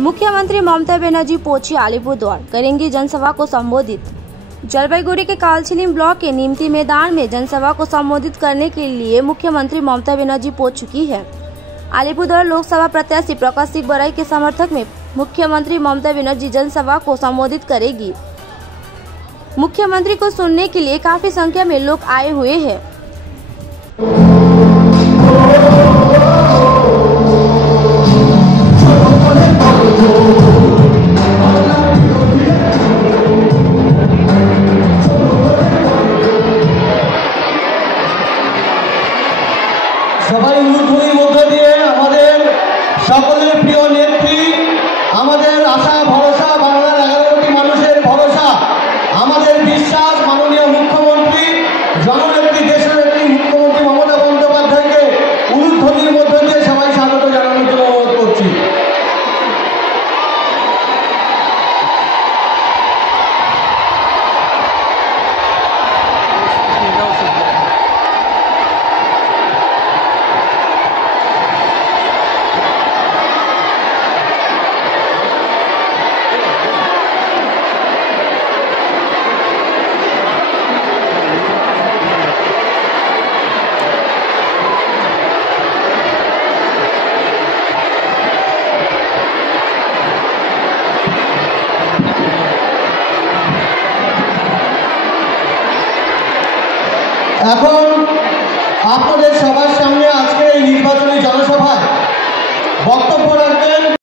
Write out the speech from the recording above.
मुख्यमंत्री ममता बनर्जी पहुंची अलीपुरद्वार, करेंगी जनसभा को संबोधित। जलपाईगुड़ी के कालचिनी ब्लॉक के नीमती मैदान में जनसभा को संबोधित करने के लिए मुख्यमंत्री ममता बनर्जी पहुंच चुकी है। अलीपुरद्वार लोकसभा प्रत्याशी प्रकाश सिंह बराई के समर्थक में मुख्यमंत्री ममता बनर्जी जनसभा को संबोधित करेगी। मुख्यमंत्री को सुनने के लिए काफी संख्या में लोग आए हुए हैं। সবাই উদ্বোধনীর মধ্য দিয়ে আমাদের সকলের প্রিয় নেত্রী, আমাদের আশা ভরসা, বাংলার 11 কোটি মানুষের ভরসা, আমাদের বিশ্বাস মাননীয় মুখ্যমন্ত্রী, জননেত্রী, দেশনেত্রী মুখ্যমন্ত্রী মমতা বন্দ্যোপাধ্যায়কে উদ্বোধনীর মধ্য দিয়ে সবাই স্বাগত জানানোর জন্য অনুরোধ করছি। এখন আপনাদের সবার